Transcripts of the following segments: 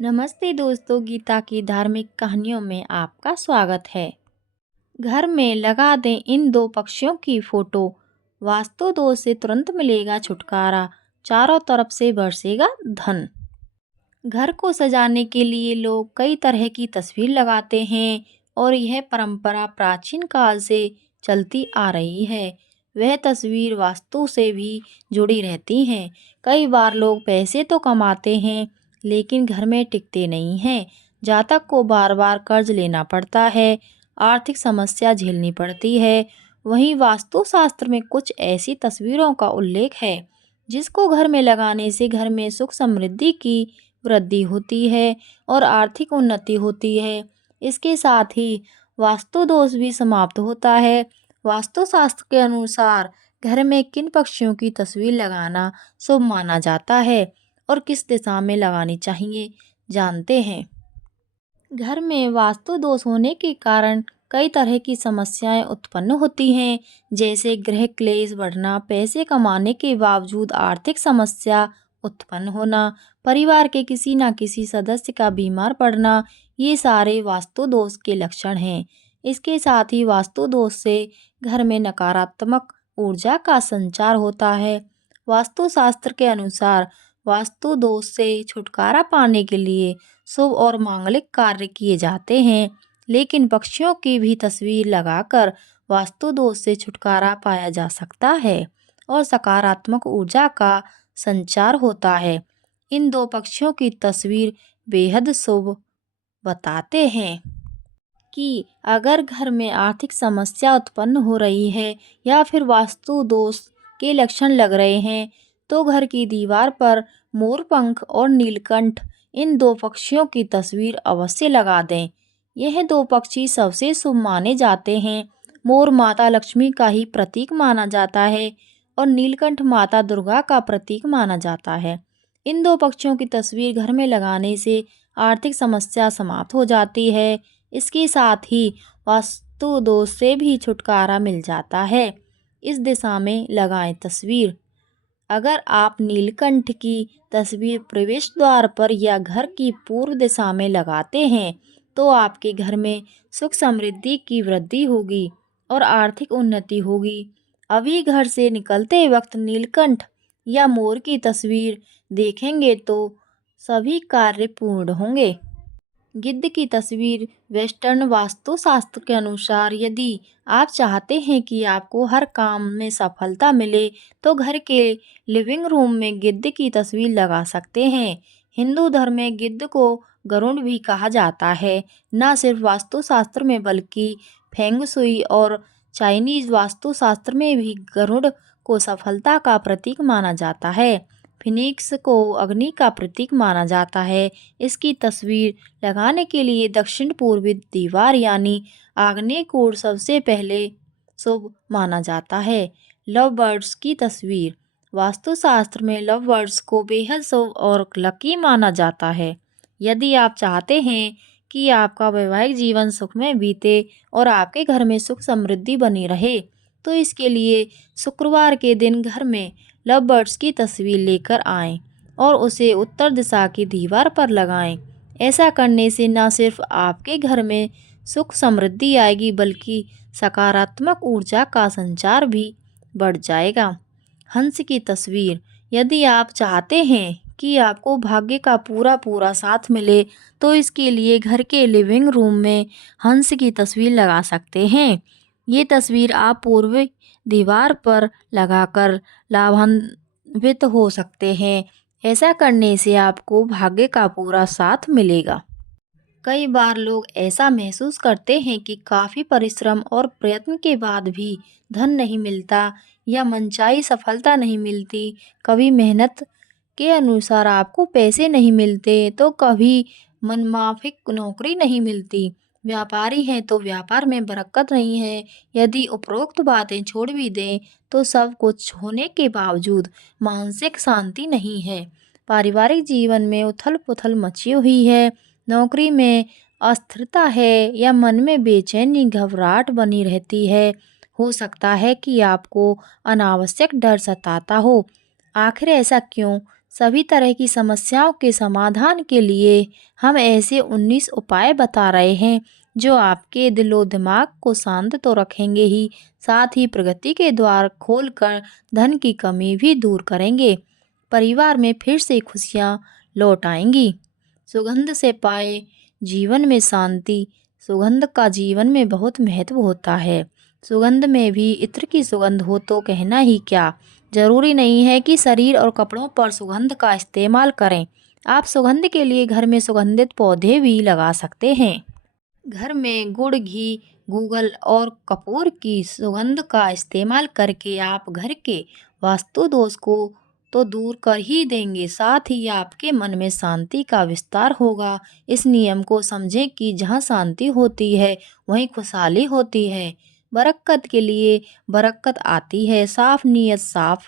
नमस्ते दोस्तों, गीता की धार्मिक कहानियों में आपका स्वागत है। घर में लगा दें इन दो पक्षियों की फोटो, वास्तु दोष से तुरंत मिलेगा छुटकारा, चारों तरफ से बरसेगा धन। घर को सजाने के लिए लोग कई तरह की तस्वीर लगाते हैं और यह परंपरा प्राचीन काल से चलती आ रही है। वह तस्वीर वास्तु से भी जुड़ी रहती हैं। कई बार लोग पैसे तो कमाते हैं लेकिन घर में टिकते नहीं हैं। जातक को बार बार कर्ज लेना पड़ता है, आर्थिक समस्या झेलनी पड़ती है। वहीं वास्तुशास्त्र में कुछ ऐसी तस्वीरों का उल्लेख है जिसको घर में लगाने से घर में सुख समृद्धि की वृद्धि होती है और आर्थिक उन्नति होती है। इसके साथ ही वास्तु दोष भी समाप्त होता है। वास्तुशास्त्र के अनुसार घर में किन पक्षियों की तस्वीर लगाना शुभ माना जाता है और किस दिशा में लगानी चाहिए, जानते हैं। घर में वास्तु दोष होने के कारण कई तरह की समस्याएं उत्पन्न होती हैं, जैसे गृह क्लेश बढ़ना, पैसे कमाने के बावजूद आर्थिक समस्या उत्पन्न होना, परिवार के किसी न किसी सदस्य का बीमार पड़ना। ये सारे वास्तु दोष के लक्षण हैं। इसके साथ ही वास्तु दोष से घर में नकारात्मक ऊर्जा का संचार होता है। वास्तुशास्त्र के अनुसार वास्तु दोष से छुटकारा पाने के लिए शुभ और मांगलिक कार्य किए जाते हैं, लेकिन पक्षियों की भी तस्वीर लगाकर वास्तु दोष से छुटकारा पाया जा सकता है और सकारात्मक ऊर्जा का संचार होता है। इन दो पक्षियों की तस्वीर बेहद शुभ बताते हैं कि अगर घर में आर्थिक समस्या उत्पन्न हो रही है या फिर वास्तु दोष के लक्षण लग रहे हैं, तो घर की दीवार पर मोरपंख और नीलकंठ, इन दो पक्षियों की तस्वीर अवश्य लगा दें। यह दो पक्षी सबसे शुभ माने जाते हैं। मोर माता लक्ष्मी का ही प्रतीक माना जाता है और नीलकंठ माता दुर्गा का प्रतीक माना जाता है। इन दो पक्षियों की तस्वीर घर में लगाने से आर्थिक समस्या समाप्त हो जाती है। इसके साथ ही वास्तु दोष से भी छुटकारा मिल जाता है। इस दिशा में लगाएं तस्वीर। अगर आप नीलकंठ की तस्वीर प्रवेश द्वार पर या घर की पूर्व दिशा में लगाते हैं तो आपके घर में सुख समृद्धि की वृद्धि होगी और आर्थिक उन्नति होगी। अभी घर से निकलते वक्त नीलकंठ या मोर की तस्वीर देखेंगे तो सभी कार्य पूर्ण होंगे। गिद्ध की तस्वीर वेस्टर्न वास्तुशास्त्र के अनुसार यदि आप चाहते हैं कि आपको हर काम में सफलता मिले तो घर के लिविंग रूम में गिद्ध की तस्वीर लगा सकते हैं। हिंदू धर्म में गिद्ध को गरुड़ भी कहा जाता है। न सिर्फ वास्तुशास्त्र में बल्कि फेंग शुई और चाइनीज वास्तुशास्त्र में भी गरुड़ को सफलता का प्रतीक माना जाता है। फिनिक्स को अग्नि का प्रतीक माना जाता है। इसकी तस्वीर लगाने के लिए दक्षिण पूर्वी दीवार यानी आग्नेय कोण सबसे पहले शुभ माना जाता है। लव बर्ड्स की तस्वीर। वास्तुशास्त्र में लव बर्ड्स को बेहद शुभ और लकी माना जाता है। यदि आप चाहते हैं कि आपका वैवाहिक जीवन सुखमय बीते और आपके घर में सुख समृद्धि बनी रहे, तो इसके लिए शुक्रवार के दिन घर में लव बर्ड्स की तस्वीर लेकर आएं और उसे उत्तर दिशा की दीवार पर लगाएं। ऐसा करने से न सिर्फ आपके घर में सुख समृद्धि आएगी बल्कि सकारात्मक ऊर्जा का संचार भी बढ़ जाएगा। हंस की तस्वीर। यदि आप चाहते हैं कि आपको भाग्य का पूरा पूरा साथ मिले तो इसके लिए घर के लिविंग रूम में हंस की तस्वीर लगा सकते हैं। ये तस्वीर आप पूर्वी दीवार पर लगाकर लाभान्वित हो सकते हैं। ऐसा करने से आपको भाग्य का पूरा साथ मिलेगा। कई बार लोग ऐसा महसूस करते हैं कि काफ़ी परिश्रम और प्रयत्न के बाद भी धन नहीं मिलता या मनचाही सफलता नहीं मिलती। कभी मेहनत के अनुसार आपको पैसे नहीं मिलते तो कभी मनमाफिक नौकरी नहीं मिलती। व्यापारी हैं तो व्यापार में बरकत नहीं है। यदि उपरोक्त बातें छोड़ भी दें तो सब कुछ होने के बावजूद मानसिक शांति नहीं है। पारिवारिक जीवन में उथल पुथल मची हुई है। नौकरी में अस्थिरता है या मन में बेचैनी घबराहट बनी रहती है। हो सकता है कि आपको अनावश्यक डर सताता हो। आखिर ऐसा क्यों? सभी तरह की समस्याओं के समाधान के लिए हम ऐसे 19 उपाय बता रहे हैं जो आपके दिलो दिमाग को शांत तो रखेंगे ही, साथ ही प्रगति के द्वार खोलकर धन की कमी भी दूर करेंगे। परिवार में फिर से खुशियाँ लौट आएंगी। सुगंध से पाए जीवन में शांति। सुगंध का जीवन में बहुत महत्व होता है। सुगंध में भी इत्र की सुगंध हो तो कहना ही क्या। जरूरी नहीं है कि शरीर और कपड़ों पर सुगंध का इस्तेमाल करें। आप सुगंध के लिए घर में सुगंधित पौधे भी लगा सकते हैं। घर में गुड़, घी, गूगल और कपूर की सुगंध का इस्तेमाल करके आप घर के वास्तु दोष को तो दूर कर ही देंगे, साथ ही आपके मन में शांति का विस्तार होगा। इस नियम को समझें कि जहाँ शांति होती है वहीं खुशहाली होती है। बरकत के लिए बरकत आती है। साफ नीयत, साफ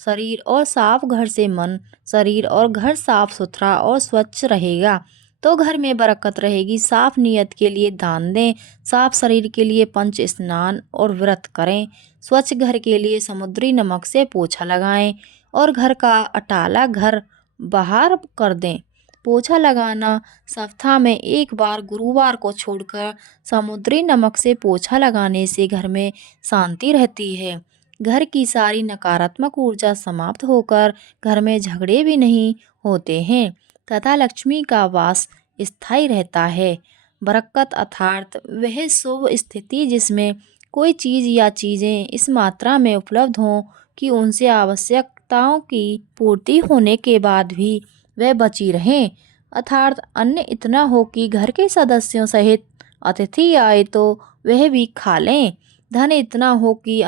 शरीर और साफ घर से मन, शरीर और घर साफ सुथरा और स्वच्छ रहेगा तो घर में बरकत रहेगी। साफ नीयत के लिए दान दें, साफ शरीर के लिए पंच स्नान और व्रत करें, स्वच्छ घर के लिए समुद्री नमक से पोछा लगाएं और घर का अटाला घर बाहर कर दें। पोछा लगाना सप्ताह में एक बार गुरुवार को छोड़कर समुद्री नमक से पोछा लगाने से घर में शांति रहती है। घर की सारी नकारात्मक ऊर्जा समाप्त होकर घर में झगड़े भी नहीं होते हैं तथा लक्ष्मी का वास स्थायी रहता है। बरकत अर्थात वह शुभ स्थिति जिसमें कोई चीज़ या चीज़ें इस मात्रा में उपलब्ध हों कि उनसे आवश्यकताओं की पूर्ति होने के बाद भी वह बची रहें, अर्थात अन्न इतना हो कि घर के सदस्यों सहित अतिथि आए तो वह भी खा लें। धन इतना हो कि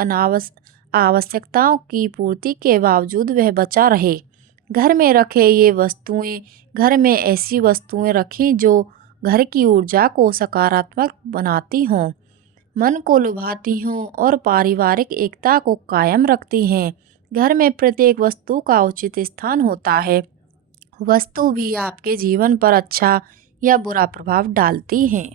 आवश्यकताओं की पूर्ति के बावजूद वह बचा रहे। घर में रखे ये वस्तुएं, घर में ऐसी वस्तुएं रखें जो घर की ऊर्जा को सकारात्मक बनाती हों, मन को लुभाती हों और पारिवारिक एकता को कायम रखती हैं। घर में प्रत्येक वस्तु का उचित स्थान होता है। वस्तु भी आपके जीवन पर अच्छा या बुरा प्रभाव डालती हैं।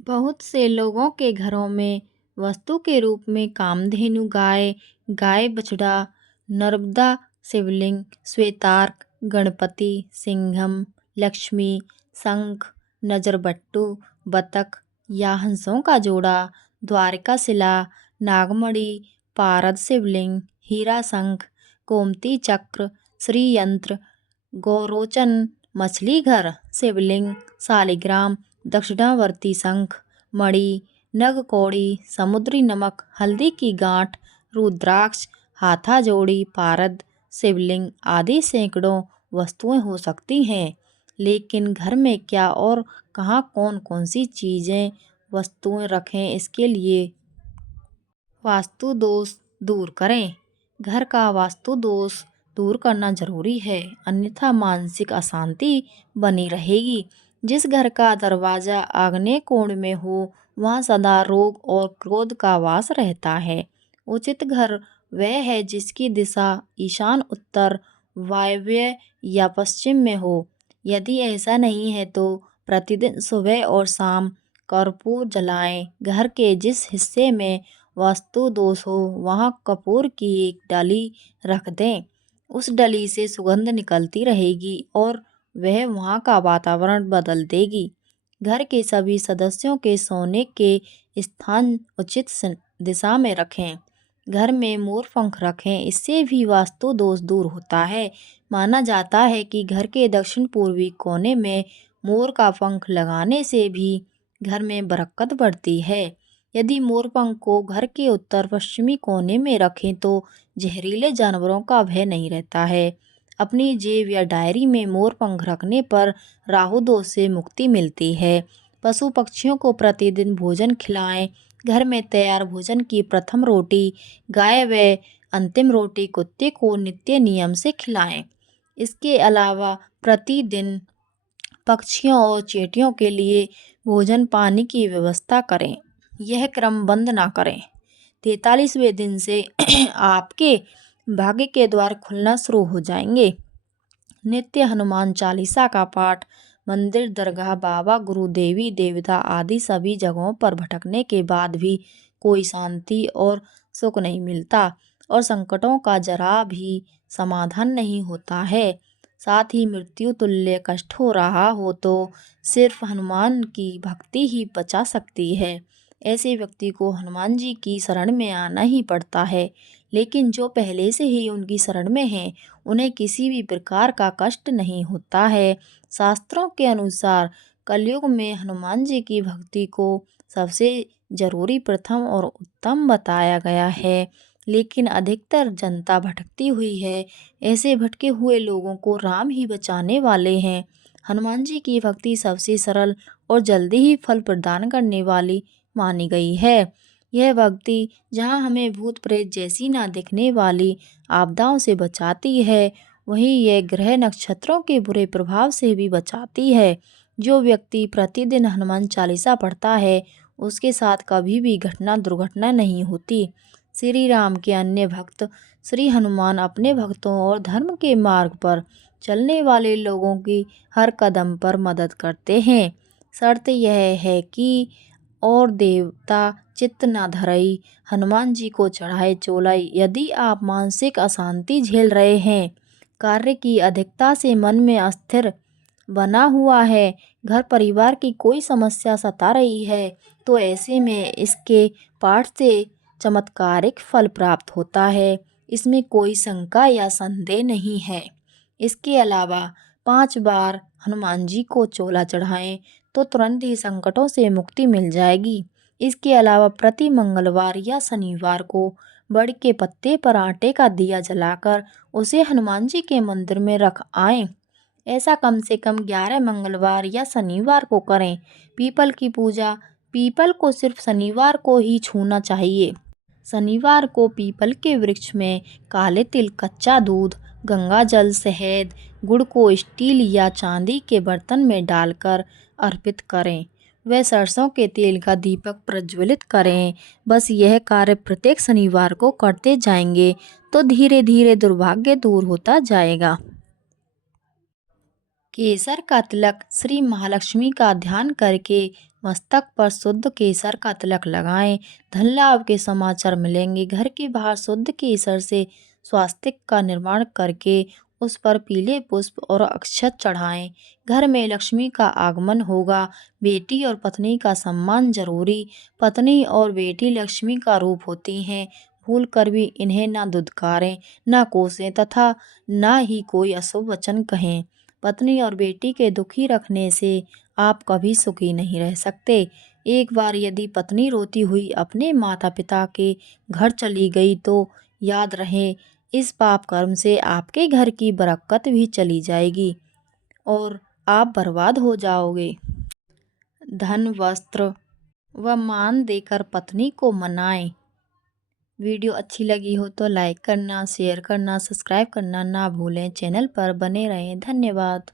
बहुत से लोगों के घरों में वस्तु के रूप में कामधेनु गाय, गाय बछड़ा, नर्मदा शिवलिंग, श्वेतार्क, गणपति, सिंघम, लक्ष्मी, शंख, नजरबट्टू, बतख या हंसों का जोड़ा, द्वारिका शिला, नागमणि, पारद शिवलिंग, हीरा शंख, गोमती चक्र, श्री यंत्र, गौरोचन, मछली घर, शिवलिंग, शालिग्राम, दक्षिणावर्ती शंख, मणि, नगकौड़ी, समुद्री नमक, हल्दी की गांठ, रुद्राक्ष, हाथा जोड़ी, पारद, शिवलिंग आदि सैकड़ों वस्तुएं हो सकती हैं। लेकिन घर में क्या और कहाँ कौन कौन सी चीज़ें वस्तुएं रखें, इसके लिए वास्तु दोष दूर करें। घर का वास्तु दोष दूर करना जरूरी है, अन्यथा मानसिक अशांति बनी रहेगी। जिस घर का दरवाजा आग्नेय कोण में हो वहाँ सदा रोग और क्रोध का वास रहता है। उचित घर वह है जिसकी दिशा ईशान, उत्तर, वायव्य या पश्चिम में हो। यदि ऐसा नहीं है तो प्रतिदिन सुबह और शाम कर्पूर जलाएं। घर के जिस हिस्से में वास्तु दोष हो वहाँ कपूर की एक डाली रख दें। उस डली से सुगंध निकलती रहेगी और वह वहाँ का वातावरण बदल देगी। घर के सभी सदस्यों के सोने के स्थान उचित दिशा में रखें। घर में मोर पंख रखें, इससे भी वास्तु दोष दूर होता है। माना जाता है कि घर के दक्षिण पूर्वी कोने में मोर का पंख लगाने से भी घर में बरकत बढ़ती है। यदि मोर पंख को घर के उत्तर पश्चिमी कोने में रखें तो जहरीले जानवरों का भय नहीं रहता है। अपनी जेब या डायरी में मोर पंख रखने पर राहु दोष से मुक्ति मिलती है। पशु पक्षियों को प्रतिदिन भोजन खिलाएं। घर में तैयार भोजन की प्रथम रोटी गाय व अंतिम रोटी कुत्ते को नित्य नियम से खिलाएं। इसके अलावा प्रतिदिन पक्षियों और चींटियों के लिए भोजन पानी की व्यवस्था करें। यह क्रम बंद ना करें। 43वें दिन से आपके भाग्य के द्वार खुलना शुरू हो जाएंगे। नित्य हनुमान चालीसा का पाठ, मंदिर, दरगाह, बाबा, गुरु, देवी देवता आदि सभी जगहों पर भटकने के बाद भी कोई शांति और सुख नहीं मिलता और संकटों का जरा भी समाधान नहीं होता है। साथ ही मृत्यु तुल्य कष्ट हो रहा हो तो सिर्फ हनुमान की भक्ति ही बचा सकती है। ऐसे व्यक्ति को हनुमान जी की शरण में आना ही पड़ता है। लेकिन जो पहले से ही उनकी शरण में हैं, उन्हें किसी भी प्रकार का कष्ट नहीं होता है। शास्त्रों के अनुसार कलयुग में हनुमान जी की भक्ति को सबसे जरूरी, प्रथम और उत्तम बताया गया है। लेकिन अधिकतर जनता भटकती हुई है। ऐसे भटके हुए लोगों को राम ही बचाने वाले हैं। हनुमान जी की भक्ति सबसे सरल और जल्दी ही फल प्रदान करने वाली मानी गई है। यह भक्ति जहाँ हमें भूत प्रेत जैसी ना दिखने वाली आपदाओं से बचाती है, वहीं यह ग्रह नक्षत्रों के बुरे प्रभाव से भी बचाती है। जो व्यक्ति प्रतिदिन हनुमान चालीसा पढ़ता है, उसके साथ कभी भी दुर्घटना नहीं होती। श्री राम के अन्य भक्त श्री हनुमान अपने भक्तों और धर्म के मार्ग पर चलने वाले लोगों की हर कदम पर मदद करते हैं। शर्त यह है कि और देवता चित्त न धरई, हनुमान जी को चढ़ाए चोलाई। यदि आप मानसिक अशांति झेल रहे हैं, कार्य की अधिकता से मन में अस्थिर बना हुआ है, घर परिवार की कोई समस्या सता रही है, तो ऐसे में इसके पाठ से चमत्कारिक फल प्राप्त होता है। इसमें कोई शंका या संदेह नहीं है। इसके अलावा 5 बार हनुमान जी को चोला चढ़ाएं तो तुरंत ही संकटों से मुक्ति मिल जाएगी। इसके अलावा प्रति मंगलवार या शनिवार को बड़ के पत्ते पर आटे का दिया जलाकर उसे हनुमान जी के मंदिर में रख आएं। ऐसा कम से कम 11 मंगलवार या शनिवार को करें। पीपल की पूजा, पीपल को सिर्फ शनिवार को ही छूना चाहिए। शनिवार को पीपल के वृक्ष में काले तिल, कच्चा दूध, गंगा जल, शहद, गुड़ को स्टील या चांदी के बर्तन में डालकर अर्पित करें। व सरसों के तेल का दीपक प्रज्वलित करें। बस यह कार्य प्रत्येक शनिवार को करते जाएंगे तो धीरे धीरे दुर्भाग्य दूर होता जाएगा। केसर का तिलक, श्री महालक्ष्मी का ध्यान करके मस्तक पर शुद्ध केसर का तिलक लगाएं। धन लाभ के समाचार मिलेंगे। घर के बाहर शुद्ध केसर से स्वास्तिक का निर्माण करके उस पर पीले पुष्प और अक्षत चढ़ाएं। घर में लक्ष्मी का आगमन होगा। बेटी और पत्नी का सम्मान जरूरी। पत्नी और बेटी लक्ष्मी का रूप होती हैं। भूल कर भी इन्हें ना दुत्कारें, ना कोसें तथा ना ही कोई अशुभ वचन कहें। पत्नी और बेटी के दुखी रखने से आप कभी सुखी नहीं रह सकते। एक बार यदि पत्नी रोती हुई अपने माता पिता के घर चली गई तो याद रहे, इस पाप कर्म से आपके घर की बरकत भी चली जाएगी और आप बर्बाद हो जाओगे। धन, वस्त्र व मान देकर पत्नी को मनाएं। वीडियो अच्छी लगी हो तो लाइक करना, शेयर करना, सब्सक्राइब करना ना भूलें। चैनल पर बने रहें। धन्यवाद।